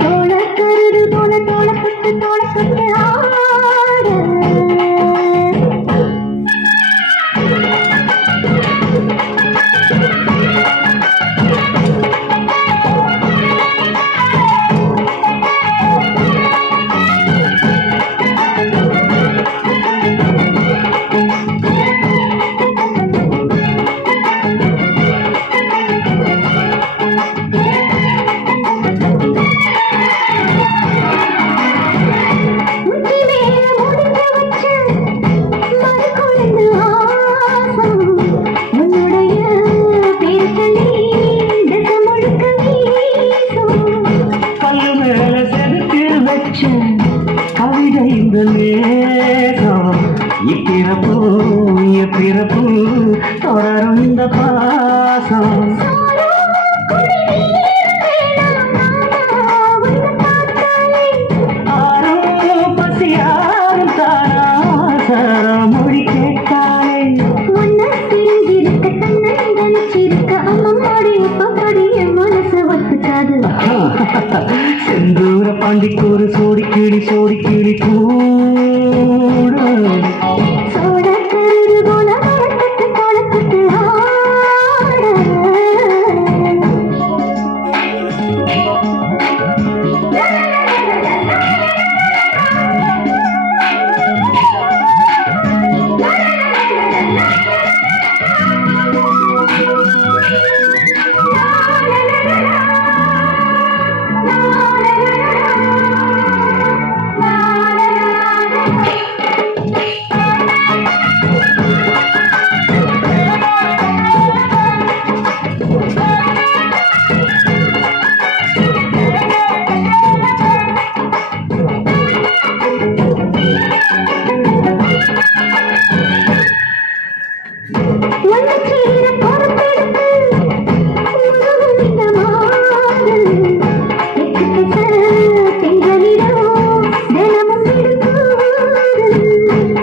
சோழக்கருது போல தோளப்பட்டு தோளப்பட்டு ஆட இப்பிறப்பு எப்பிறப்பு தொடரும் இந்த பாசம் ஆரோ பசியாரும் தானா மொழி கேட்டாலே ஒன்ன தெரிஞ்சிருக்க தன்னந்தனிச்சிருக்க அம்மம்மாடி அப்படி என் மனசு ஒத்துக்காது செந்தூர பாண்டிக்கு ஒரு சோடி கிளி கூட சோழக்கருது போல தோளப்பட்டு தோளப்பட்டு ஆட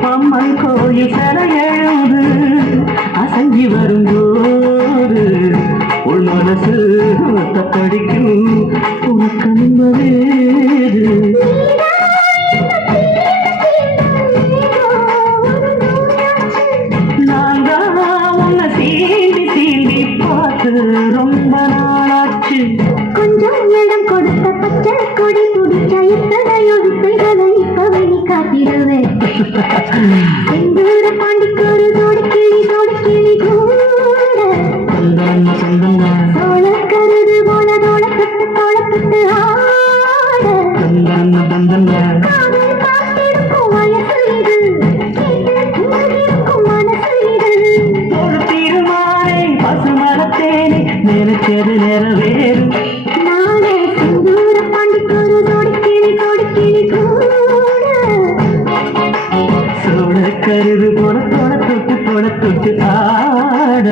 அம்மன் கோயில் சில எழுது அசங்கி வரும்போது உள் மனசு தத்தடிக்கும் உனக்கு நிம்மதேது நான் தான் உன்னை சீண்டி சீண்டி பார்த்து ரொம்ப நாளாச்சு கொஞ்சம் இடம் கொடுத்த பச்சை கொடி துடிச்ச எத்தனையோ வித்தைகளை இப்பவே நீ காட்டிடுவேன் செந்தூர பாண்டிக்கு ஒரு சோடி கிளி கூட சோழக்கருது போல தோளப்பட்டு தோளப்பட்டு ஆட காதல் காத்திருக்கும் வயசு இது கேட்டு தூங்கிருக்கும் மனசு இது ஒரு தீர்மானே பசுமரத்தேனே நினைச்சது நிறைவேறும் நானே செந்தூர பாண்டிக்கு ஒரு சோடி கிளி கூட சோழக்கருது போல தொட்டு ஆட